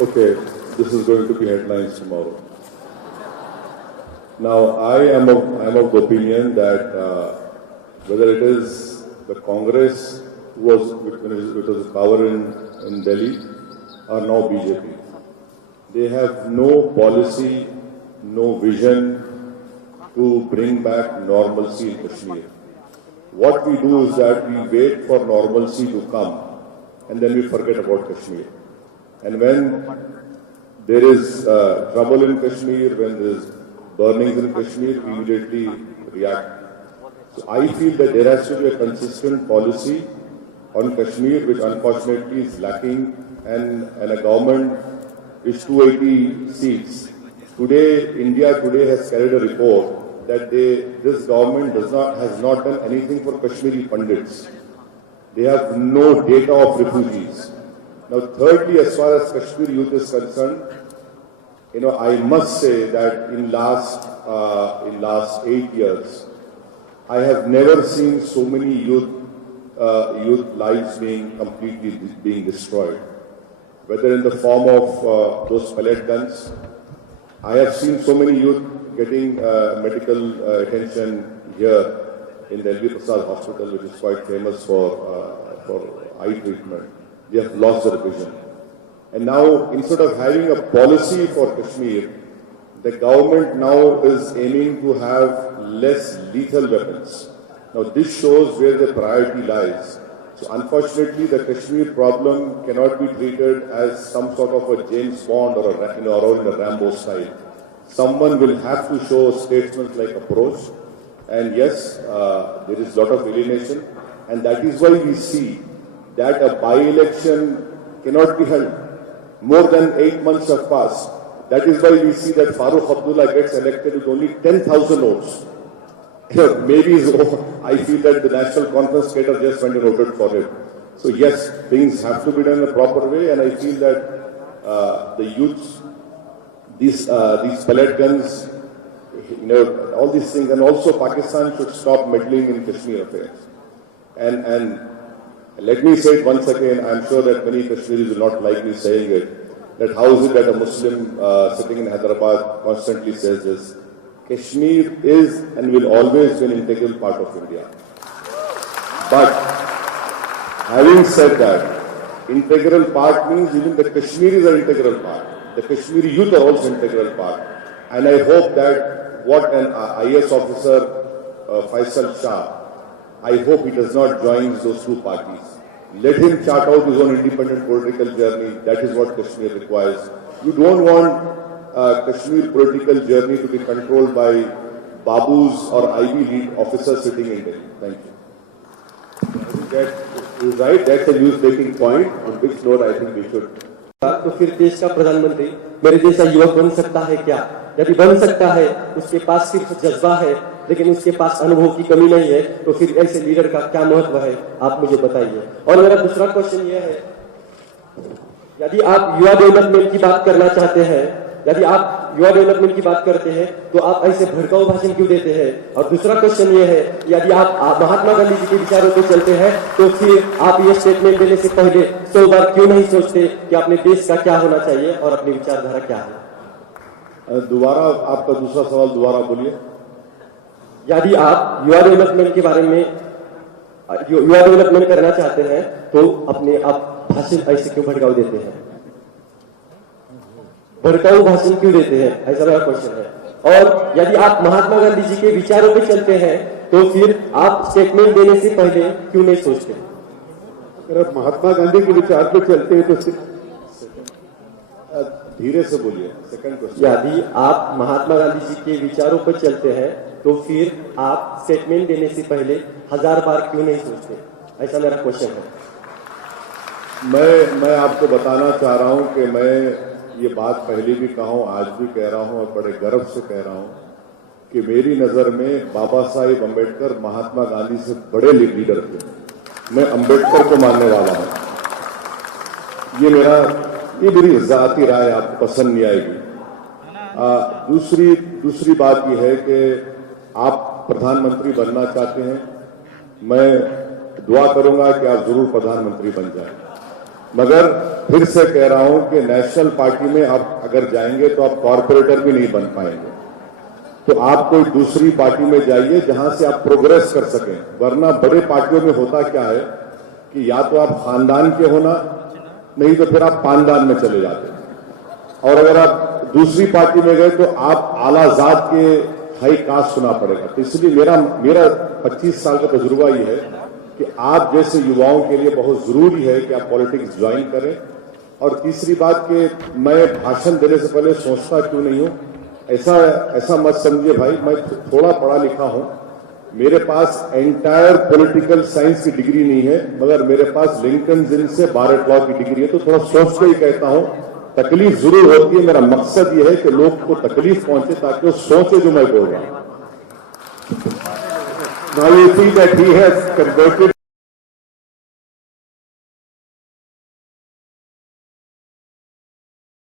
Okay, this is going to be headlines tomorrow. Now, I'm of the opinion that whether it is the Congress which was in power in Delhi or now BJP, they have no policy, no vision to bring back normalcy in Kashmir. What we do is that we wait for normalcy to come and then we forget about Kashmir. And when there is trouble in Kashmir, when there is burnings in Kashmir, we immediately react. So I feel that there has to be a consistent policy on Kashmir, which unfortunately is lacking, and a government is 280 seats. Today, India today has carried a report that this government has not done anything for Kashmiri Pandits. They have no data of refugees. Now, thirdly, as far as Kashmir youth is concerned, I must say that in last 8 years, I have never seen so many youth lives being completely destroyed. Whether in the form of those pellet guns, I have seen so many youth getting medical attention here in the L.V. Prasad Hospital, which is quite famous for eye treatment. They have lost their vision. And now, instead of having a policy for Kashmir, the government now is aiming to have less lethal weapons. Now, this shows where the priority lies. So, unfortunately, the Kashmir problem cannot be treated as some sort of a James Bond or in a Rambo style. Someone will have to show a statesman-like approach. And yes, there is a lot of alienation. And that is why we see that a by-election cannot be held. More than 8 months have passed. That is why we see that Farooq Abdullah gets elected with only 10,000 votes. Maybe I feel that the National Conference cadre just went and voted for him. So yes, things have to be done in a proper way, and I feel that the youths, these pellet guns, all these things, and also Pakistan should stop meddling in Kashmir affairs. And let me say it once again, I'm sure that many Kashmiris will not like me saying it, that how is it that a Muslim sitting in Hyderabad constantly says this? Kashmir is and will always be an integral part of India. But having said that, integral part means even the Kashmiris are integral part. The Kashmiri youth are also integral part. And I hope that what an IS officer, Faisal Shah, I hope he does not join those two parties. Let him chart out his own independent political journey. That is what Kashmir requires. You don't want Kashmir political journey to be controlled by Babus or Ivy League officers sitting in Delhi. Thank you. That is right. That's a news-making point on which note I think we should. तो फिर देश का प्रधानमंत्री मेरे जैसा युवक बन सकता है क्या? यदि बन सकता है, उसके पास सिर्फ जज्बा है, लेकिन उसके पास अनुभव की कमी नहीं है, तो फिर ऐसे लीडर का क्या महत्व है, आप मुझे बताइए। और मेरा दूसरा क्वेश्चन यह है, यदि आप युवा डेवलपमेंट की बात करना चाहते हैं, यदि आप युवा डेवलपमेंट की बात करते हैं, तो आप ऐसे भड़काऊ भाषण क्यों देते हैं? और दूसरा क्वेश्चन यह है, यदि आप महात्मा गांधी जी के विचारों पर चलते हैं, तो फिर आप ये स्टेटमेंट देने से पहले 100 बार क्यों नहीं सोचते कि अपने देश का क्या होना चाहिए और अपनी विचारधारा क्या है? दोबारा आपका दूसरा सवाल दोबारा बोलिए। यदि आप युवा डेवलपमेंट के बारे में युवा डेवलपमेंट करना चाहते हैं, तो अपने आप भाषण ऐसे क्यों भड़काऊ देते हैं? भड़काऊ भाषण क्यों देते हैं, ऐसा मेरा क्वेश्चन है। और यदि आप महात्मा गांधी जी के विचारों पे चलते हैं, तो फिर आप स्टेटमेंट देने से पहले क्यों नहीं सोचते? अगर आप महात्मा गांधी के विचार पे चलते हैं तो धीरे से बोलिए। सेकंड क्वेश्चन, यदि आप महात्मा गांधी जी के विचारों पर चलते हैं, तो फिर आप स्टेटमेंट देने से पहले 1000 बार क्यों नहीं सोचते? ऐसा मेरा क्वेश्चन है। मैं आपको बताना चाह रहा हूं कि मैं ये बात पहले भी कहा हूं, आज भी कह रहा हूं और बड़े गर्व से कह रहा हूं कि मेरी नजर में बाबा साहेब अम्बेडकर महात्मा गांधी से बड़े लीडर थे। मैं अम्बेडकर को मानने वाला हूं। ये मेरी जाती राय आपको पसंद नहीं आएगी। दूसरी बात यह है कि आप प्रधानमंत्री बनना चाहते हैं, मैं दुआ करूंगा कि आप जरूर प्रधानमंत्री बन जाएं। मगर फिर से कह रहा हूं कि नेशनल पार्टी में आप अगर जाएंगे तो आप कॉर्पोरेटर भी नहीं बन पाएंगे। तो आप कोई दूसरी पार्टी में जाइए जहां से आप प्रोग्रेस कर सकें, वरना बड़े पार्टियों में होता क्या है कि या तो आप खानदान के होना, नहीं तो फिर आप पानदान में चले जाते हैं। और अगर आप दूसरी पार्टी में गए तो आप आला जात के हाई कास्ट सुना पड़ेगा। तो इसलिए मेरा 25 साल का तजुर्बा ये है कि आप जैसे युवाओं के लिए बहुत जरूरी है कि आप पॉलिटिक्स ज्वाइन करें। और तीसरी बात कि मैं भाषण देने से पहले सोचता क्यों नहीं हूं, ऐसा मत समझिए भाई, मैं थोड़ा पढ़ा लिखा हूं, मेरे पास एंटायर पॉलिटिकल साइंस की डिग्री नहीं है, मगर मेरे पास लिंकन जिन से बारट लॉ की डिग्री है। तो थोड़ा सोच के ही कहता हूं, तकलीफ जरूर होती है। मेरा मकसद यह है कि लोग को तकलीफ पहुंचे ताकि वो सोचे जो मैं बोल रहा हूं। Now you see that he has converted